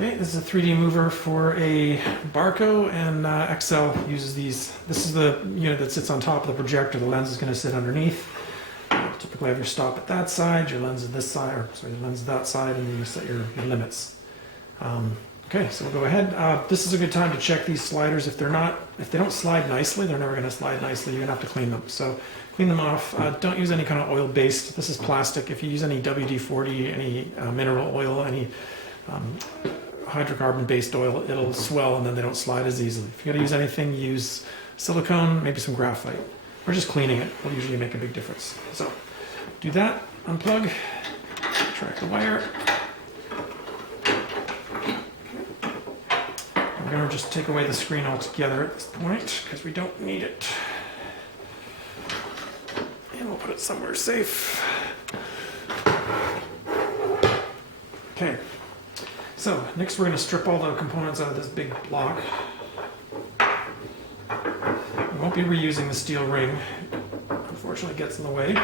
Okay, this is a 3D mover for a Barco, and XL uses these. This is the unit that sits on top of the projector. The lens is going to sit underneath. Typically have your stop at that side, your lens at this side, or sorry, the lens at that side, and then you set your limits. Okay, so we'll go ahead. This is a good time to check these sliders. If they don't slide nicely, they're never going to slide nicely. You're going to have to clean them. So clean them off. Don't use any kind of oil-based. This is plastic. If you use any WD-40, any mineral oil, any hydrocarbon-based oil, it'll swell and then they don't slide as easily. If you're going to use anything, use silicone, maybe some graphite, or just cleaning it will usually make a big difference. So do that, unplug, retract the wire. We're going to just take away the screen altogether at this point because we don't need it. And we'll put it somewhere safe. Okay. So, next we're going to strip all the components out of this big block. We won't be reusing the steel ring. Unfortunately, it gets in the way.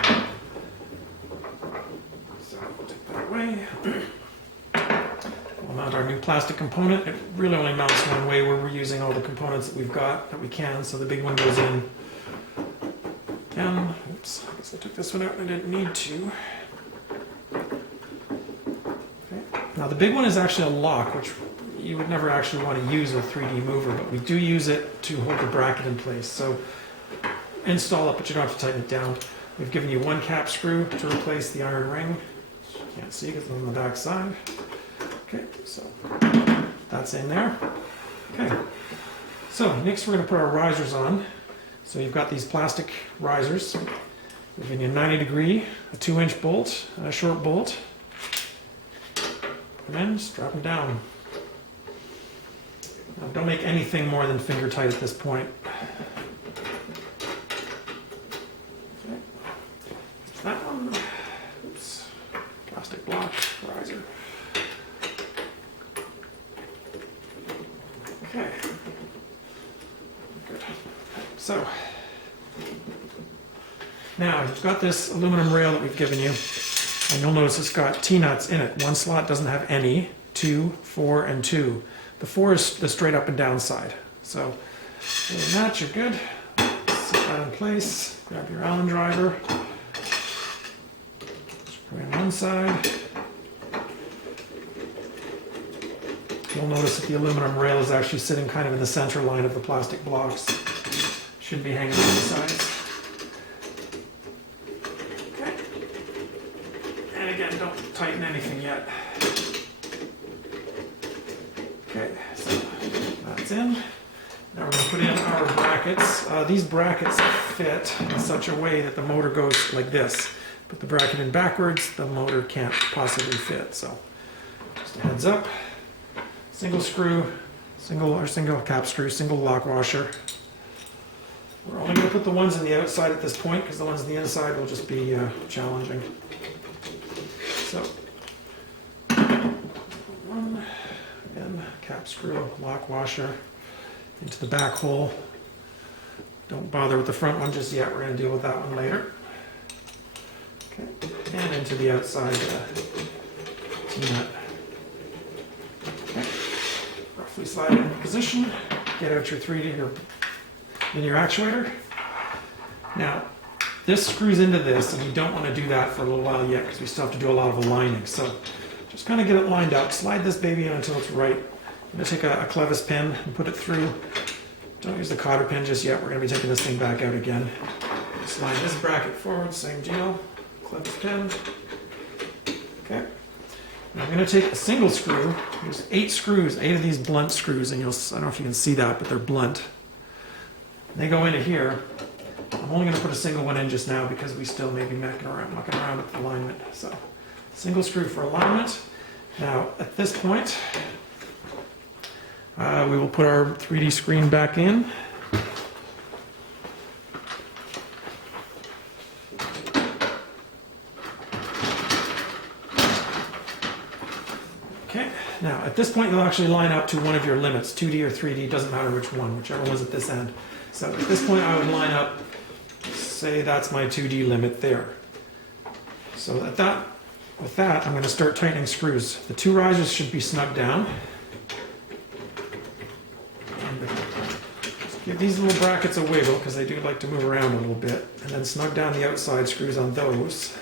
So, we'll take that away. We'll mount our new plastic component. It really only mounts one way where we're using all the components that we've got that we can. So the big one goes in. Oops, I guess I took this one out and I didn't need to. Now the big one is actually a lock, which you would never actually want to use with a 3D mover, but we do use it to hold the bracket in place. So install it, but you don't have to tighten it down. We've given you one cap screw to replace the iron ring. You can't see because it's on the back side. Okay, so that's in there. Okay, so next we're going to put our risers on. So you've got these plastic risers. We've given you a 90 degree, a 2-inch bolt, and a short bolt. And then strap them down. Now, don't make anything more than finger tight at this point. Okay. That one. Oops. Plastic block riser. Okay. Good. So now you've got this aluminum rail that we've given you. And you'll notice it's got T-nuts in it. One slot doesn't have any, 2, 4, and 2. The 4 is the straight up and down side. So, other than that, you're good. Set that in place. Grab your Allen driver. Screw in one side. You'll notice that the aluminum rail is actually sitting kind of in the center line of the plastic blocks. Should be hanging on the sides. Again, don't tighten anything yet. Okay, so that's in. Now we're going to put in our brackets. These brackets fit in such a way that the motor goes like this. Put the bracket in backwards, the motor can't possibly fit. So just a heads up. Single screw, single cap screw, single lock washer. We're only going to put the ones on the outside at this point because the ones on the inside will just be challenging. So, one, again, cap screw, lock washer, into the back hole. Don't bother with the front one just yet, we're going to deal with that one later. Okay, and into the outside T-nut. Okay, roughly slide it into position, get out your 3D or linear actuator. Now, this screws into this, and you don't want to do that for a little while yet because we still have to do a lot of aligning. So just kind of get it lined up. Slide this baby in until it's right. I'm going to take a clevis pin and put it through. Don't use the cotter pin just yet. We're going to be taking this thing back out again. Slide this bracket forward, same deal. Clevis pin. Okay. Now I'm going to take a single screw. There's 8 screws, 8 of these blunt screws, and I don't know if you can see that, but they're blunt. They go into here. I'm only going to put a single one in just now because we still may be mucking around with alignment. So, single screw for alignment. Now, at this point, we will put our 3D screen back in. Okay, now at this point you'll actually line up to one of your limits, 2D or 3D, doesn't matter which one, whichever one's at this end. So at this point I would line up, say that's my 2D limit there. So with that, I'm going to start tightening screws. The 2 risers should be snug down. Give these little brackets a wiggle because they do like to move around a little bit, and then snug down the outside screws on those.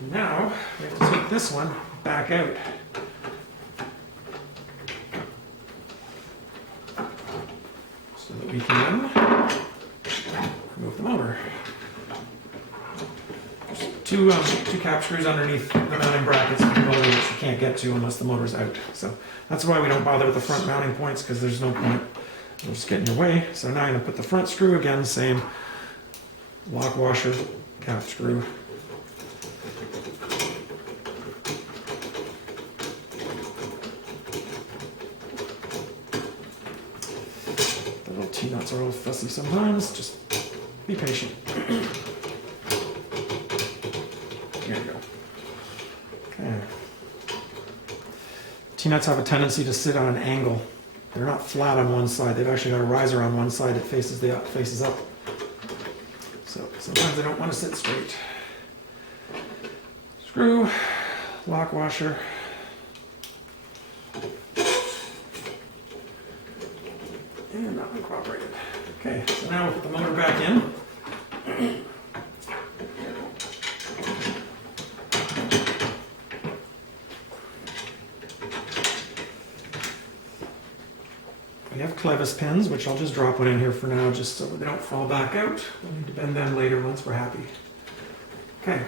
And now we have to take this one back out. So that we can remove the motor. Two cap screws underneath the mounting brackets for the motor, which you can't get to unless the motor's out. So that's why we don't bother with the front mounting points, because there's no point. They'll just get in your way. So now I'm going to put the front screw again, same lock washer, cap screw. The little T-nuts are a little fussy sometimes. Just be patient. Here we go. Okay. T-nuts have a tendency to sit on an angle. They're not flat on one side. They've actually got a riser on one side that faces up. So sometimes they don't want to sit straight. Screw, lock washer. And not incorporated. Okay, so now we'll put the motor back in. We have clevis pins, which I'll just drop one in here for now, just so they don't fall back out. We'll need to bend them later once we're happy. Okay,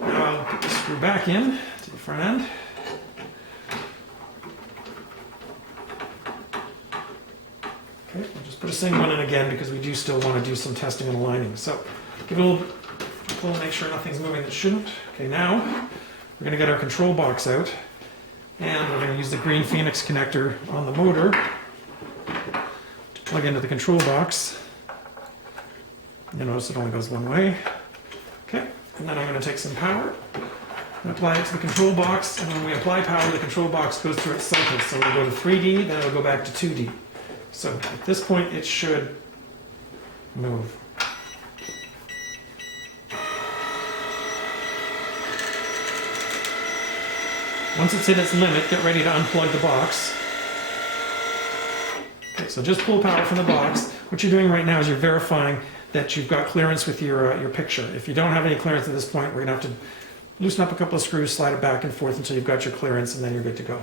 now I'll put the screw back in to the front end. Okay, I'll just put a single one in again because we do still want to do some testing and aligning. So give it a little pull, make sure nothing's moving that shouldn't. Okay, now we're going to get our control box out, and we're going to use the green Phoenix connector on the motor to plug into the control box. You notice it only goes one way. Okay, and then I'm going to take some power and apply it to the control box, and when we apply power, the control box goes through its cycle. So it'll go to 3D, then it'll go back to 2D. So at this point, it should move. Once it's hit its limit, get ready to unplug the box. Okay, so just pull power from the box. What you're doing right now is you're verifying that you've got clearance with your picture. If you don't have any clearance at this point, we're going to have to loosen up a couple of screws, slide it back and forth until you've got your clearance, and then you're good to go.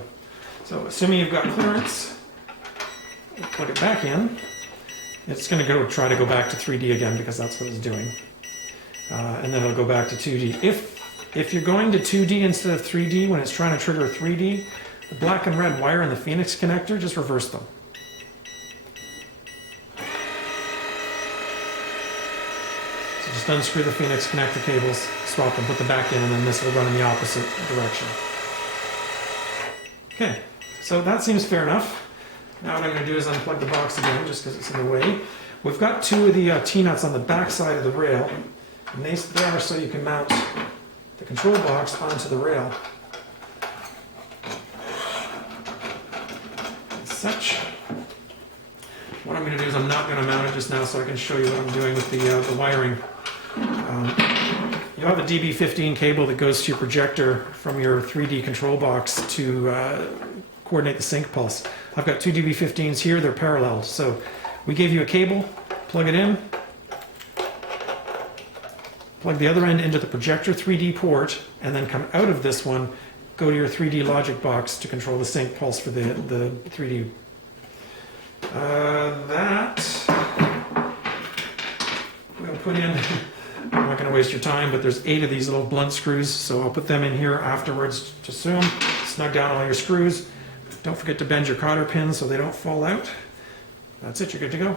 So assuming you've got clearance, plug it back in. It's going to try to go back to 3D again because that's what it's doing. And then it'll go back to 2D. If you're going to 2D instead of 3D when it's trying to trigger 3D, the black and red wire in the Phoenix connector, just reverse them. So just unscrew the Phoenix connector cables, swap them, put them back in, and then this will run in the opposite direction. Okay, so that seems fair enough. Now what I'm going to do is unplug the box again, just because it's in the way. We've got two of the T-nuts on the back side of the rail, and they are so you can mount the control box onto the rail. As such, what I'm going to do is I'm not going to mount it just now so I can show you what I'm doing with the wiring. You have a DB15 cable that goes to your projector from your 3D control box to coordinate the sync pulse. I've got two DB15s here, they're parallel. So we gave you a cable, plug it in, plug the other end into the projector 3D port, and then come out of this one, go to your 3D logic box to control the sync pulse for the 3D. That we'll put in, I'm not going to waste your time, but there's 8 of these little blunt screws, so I'll put them in here afterwards to assume. Snug down all your screws. Don't forget to bend your cotter pins so they don't fall out. That's it, you're good to go.